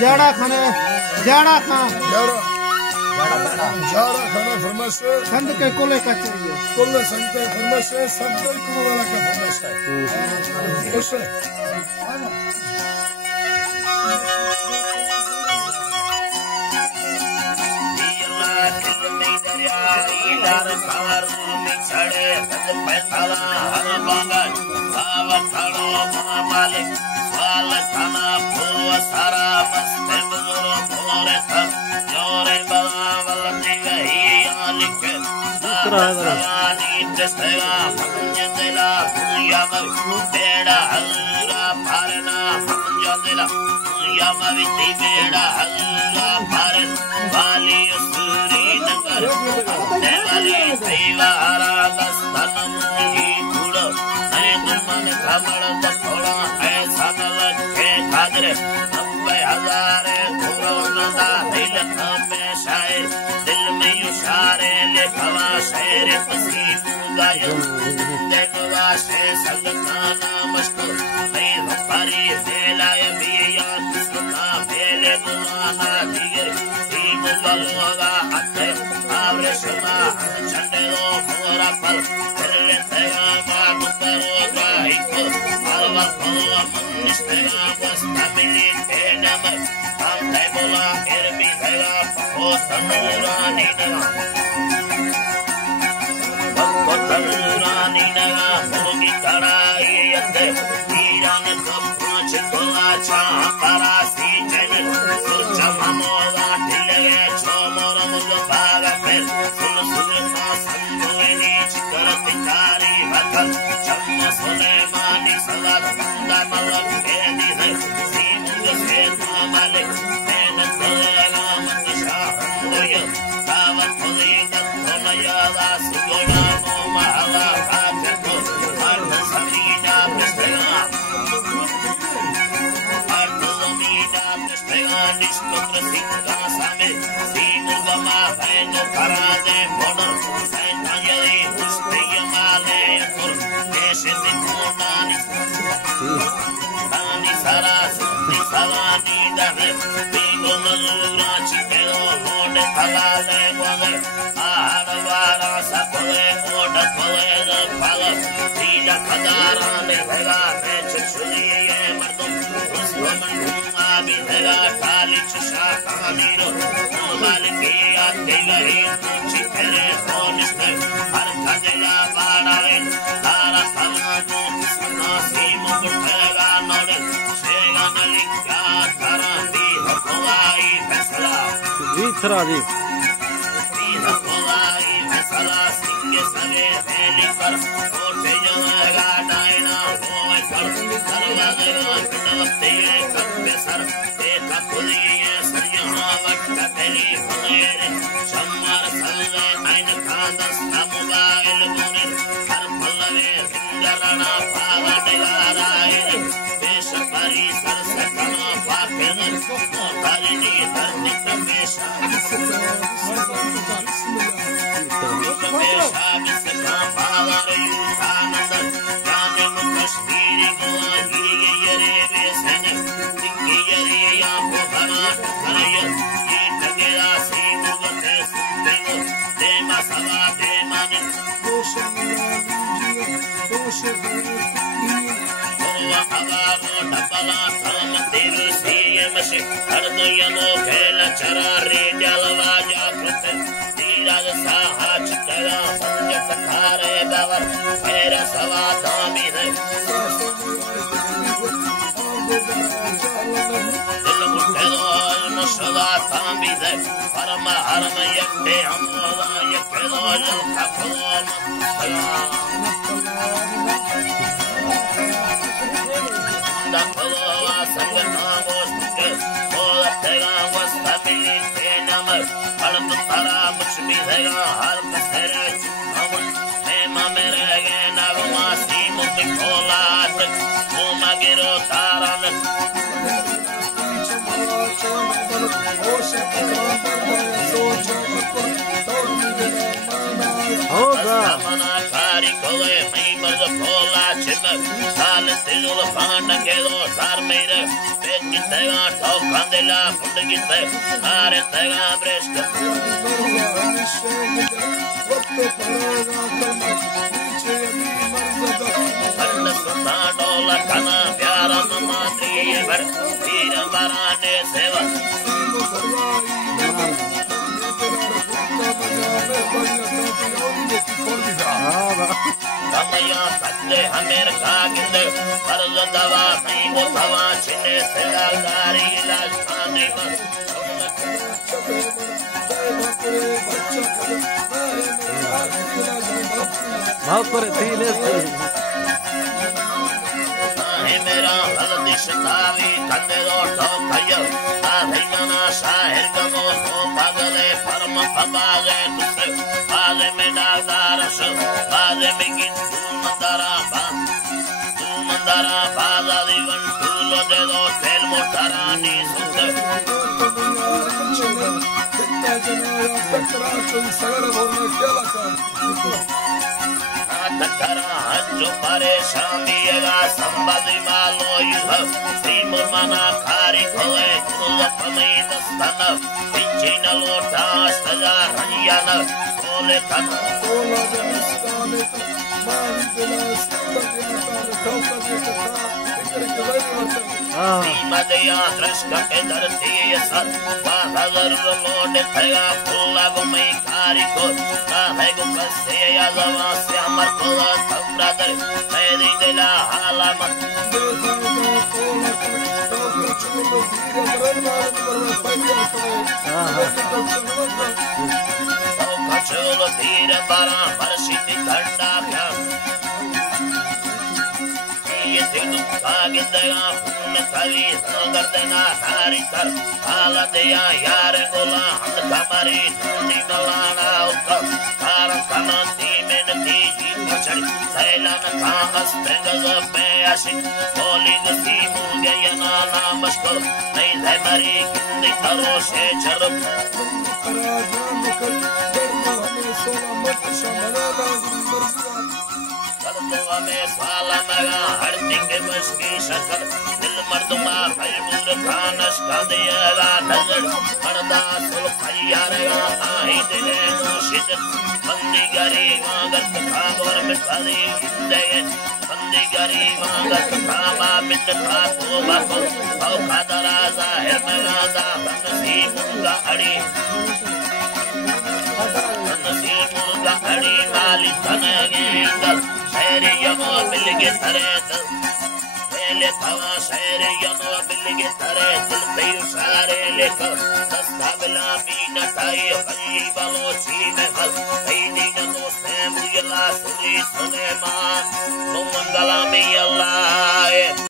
जाड़ा खाना जाड़ा खां जाड़ा खाना फरमाइश है संत के कोले का चाहिए कोले संत के फरमाइश है सब को वाला का फरमाइश है खुश है यार कार में छड़े सद पैसाला हर बांगर सावन थालो बना मालिक स्वाल खाना फूल सारा बस्ते बुजुर्ग भोरे सब जोरे बलावल निगही आलिक सलानी दस्तेगा मंजला यामर बेड़ा हल्ला फारना मंजला यामर बेड़ा हल्ला फारन वाली सूरी नगर देवाली देवारा दस्तन मुही थुड़ो नैन मन कमल दफोड़ा ऐसा नलक के खादरे 90,000 घुरवनदा दिल में शायर दिल में युशारे लिखवा शेर पसीब गायो देखवा शे संगताना मश्को नहीं हमारी बेलाय बिया किस्मता बेले मुआना दिगे दीम गलवा हथे आवरे शमा चंदेलो मोरा पर तेरे तेगा बागुतरो गाइको अलवा कोला मुनिस्तेगा वस्तमिली तेनम हम तेबोला एरबी तेगा पहो तनुरानी नगा तनुरानी नगा भोगी कड़ाई यते वीरान कपांच कोला चाहतारा सीजन सुरचा मनोला ढिले छोमोर मुझ भागा फिर सुन सुन मा संगोनी चिकर पिकारी हथन चम्म सुने मानी सदा बंदा मलक बेदी है सीमुंग से मालिक मेहनत करेगा मत शाहंदोय सावत खुली दत्तन यादा सुगुणा मोहला भाजको अर्ध समीना पिस्तेगा अर्ध समीना पिस्तेगा निष्कुत्र सिंगा सामे सीमुगमा भैनो करादे बोडर सैन्यरी हुस्तिय माले यकुर केशे दिखोनानी तानी सारा सुन्नी सलानी दहे बीगो मलूरा चिकेलो मोडे फलाले वगर आहारवारा सपले मोड फले फल दीदा खदारा में भेगा बेच छुलिए मर्दुम उसवमन घुमा भी भेगा थाली चशा कहानीरो मालिकी आते गई चिकेले फोनिस्ते हर खदेगा बाड़ावे तारा फलानो किसना सीमो बुठेगा नोडे शेगा नलिका तारा दी हवाई फैसला थरा जी हवाई फैसला सिंगे सगे पहली पर कोटे जगा डायना होए कर करवा देगा कदमते कब्बे सर देखा खुलिए सर यहाँ वक्त पहली फलेरे शम्मार सल्ले आइन खादस मोबाइल मुने हर फलवे सिंगरना पावा डेगारा आइन पेश परी सर सकना पाकेन मोतालिनी धरनी प्रमेशा प्रमेशा बिसका पावर युथानंदर जाने मुकश्मीरी गुआगिरी यरे बेसन दिक्की यरे यापो भरा करय गीत गेरा सी मुगते सुनते देमा सवा देमाने Ardoyano Kela Charari Jalavaja Krute Tirad Saha Chitara Sanja Sakare Bavar Kera Savata Mide Dilmutedo Nushala Tamide Parama Harama Yakte Amala Yakedo Yakapon Dakala Sangana was Tega was family हरद तारा मुश्मी हैगा हर कसरे चुमन नेमा मेरे गे नवमासी मुझे खोलात मुमा गिरो तारन होगा मना कारी कोले मई मर्द खोला चिम साल तिजुल फांड के दो सार मेरे पेगी तेगा ठोका दिला फुंडगी ते आरे तेगा ब्रेस्ट हरन सुता डोला कना प्यारा मात्री भर तीर बराने सेवा कमया सच्चे हमेर कागिंद फर्ज दवा नहीं वो दवा छिने सेवागारी इलाज खाने में भाव पर धीरे से है मेरा हल्दी शतावी कंदे दो ठोकयो आधे मना शाहिर गमो हो पगले फर्म फबागे तुसे बागे में डागदारश बागे में गिंदू मंदारा बागा दीवन टूलो दे दो तेल मोटरानी सुते तकरा हजो परेशानी एगा संबंधी मालो युह श्री मुर्मना खारी खोए कुलपमई दस्तन पिंचिन लोटा सजा रंजन कोले तन कोला जनिस्ताने मारी बिलास मदया दृष्ट के धरती सर बाहर लोड थया फुला गुमई खारी को है गुकसे या जवा से अमर को थमरादर तेरी दिला हाला मत कचोलो धीर बारा परसिति ठंडा क्या ये दिल कागिंदगा फूल कवि गर्दना हारी कर हाला दया यार गोला हम कमरी ढूंढी मलाना उका कारण कना तीमें तीजी पछड़ी सैलन का हस्तगज में आशिक बोली गसी मुर्गे यना नामस्को नहीं है मरी किंदी करो से चरम में साला मगा हर दिन के मुश्की शकर दिल मर्दमा भाई दूर खानस का दिया नजर पर्दा सुल खैयारेगा आही दिले मुशिद बंदी गरी मांगत खावर में खरी जिंदगी बंदी गरी मांगत खावा मिट खा तो बाको औ खादरा जाहिर मगा दा बनसी मुंगा अड़ी बनसी मुंगा अड़ी वाली तनगे शेर यमो बिलगे थरे पहले थवा शेर यमो बिलगे थरे दिल पे सारे लेको दस्ता बिला मीन ताई हरी बलोची में हल पैनी नमो से मुयला सुनी सुलेमान तो मंगला में अल्लाह